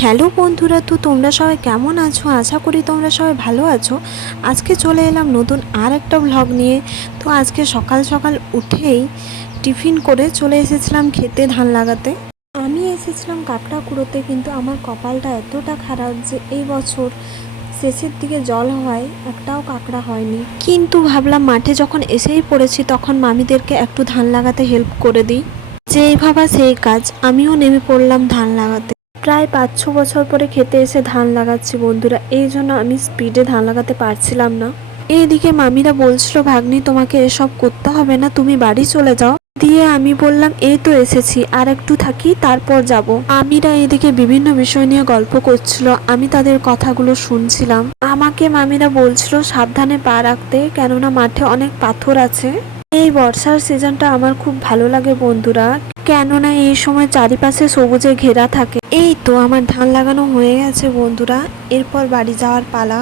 Hello বন্ধুরা, তো তোমরা সবাই কেমন আছো? আশা করি তোমরা সবাই ভালো আছো। আজকে চলে এলাম নতুন আর একটা ব্লগ নিয়ে। তো আজকে সকাল সকাল উঠেই টিফিন করে চলে এসেছিলাম খেতে ধান লাগাতে। আমি এসেছিলাম কাঁকড়া কুড়োতে কিন্তু আমার কপালটা এতটা খারাপ যে এই বছর শেষের দিকে জল হয় একটাও কাঁকড়া হয়নি। কিন্তু ভাবলাম মাঠে যখন এসেই পড়েছি, তখন মামিদেরকে একটু ধান লাগাতে হেল্প করে দিই। যেই ভাবা সেই কাজ, আমিও নেমে পড়লাম ধান লাগাতে। প্রায় পাঁচ ছ বছর পরে খেতে এসে ধান লাগাচ্ছি বন্ধুরা। এই জন্য আমি স্পিডে ধান লাগাতে পারছিলাম না। এইদিকে মামিরা বলছিল, ভাগ্নি, তোমাকে এসব করতে হবে না, তুমি বাড়ি চলে যাও। দিয়ে আমি বললাম, এই তো এসেছি, আর একটু থাকি, তারপর যাব। আমিরা এদিকে বিভিন্ন বিষয় নিয়ে গল্প করছিল, আমি তাদের কথাগুলো শুনছিলাম। আমাকে মামিরা বলছিল, সাবধানে পা রাখতে, কেননা মাঠে অনেক পাথর আছে। এই বর্ষার সিজনটা আমার খুব ভালো লাগে বন্ধুরা। কেননা এই সময় চারিপাশে সবুজে ঘেরা থাকে। এই তো আমার ধান লাগানো হয়ে গেছে বন্ধুরা। এরপর বাড়ি যাওয়ার পালা।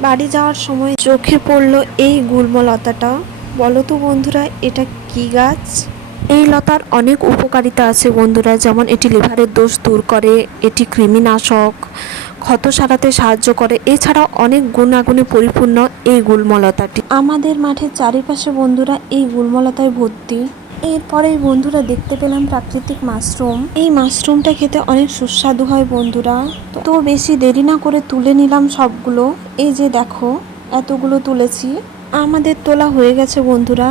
বাড়ি যাওয়ার সময় চোখে পড়ল এই গুল্মলতাটা বলো তো বন্ধুরা, এটা কি গাছ? এই লতার অনেক উপকারিতা আছে বন্ধুরা, যেমন এটি লিভারের দোষ দূর করে, এটি কৃমিনাশক, ক্ষত সারাতে সাহায্য করে। এছাড়াও অনেক গুণাগুণে পরিপূর্ণ এই গুল্মলতাটি। আমাদের মাঠের চারিপাশে বন্ধুরা এই গুল্মলতায় ভর্তি। এরপরে বন্ধুরা দেখতে পেলাম প্রাকৃতিক মাশরুম। এই মাশরুমটা খেতে অনেক সুস্বাদু হয় বন্ধুরা। তো বেশি দেরি না করে তুলে নিলাম সবগুলো। এই যে দেখো, এতগুলো তুলেছি। আমাদের তোলা হয়ে গেছে বন্ধুরা।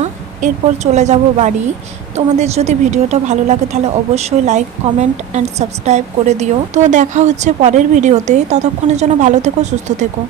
এরপর চলে যাব বাড়ি। তোমাদের যদি ভিডিওটা ভালো লাগে তাহলে অবশ্যই লাইক কমেন্ট অ্যান্ড সাবস্ক্রাইব করে দিও। তো দেখা হচ্ছে পরের ভিডিওতে। ততক্ষণের জন্য ভালো থেকো, সুস্থ থেকো।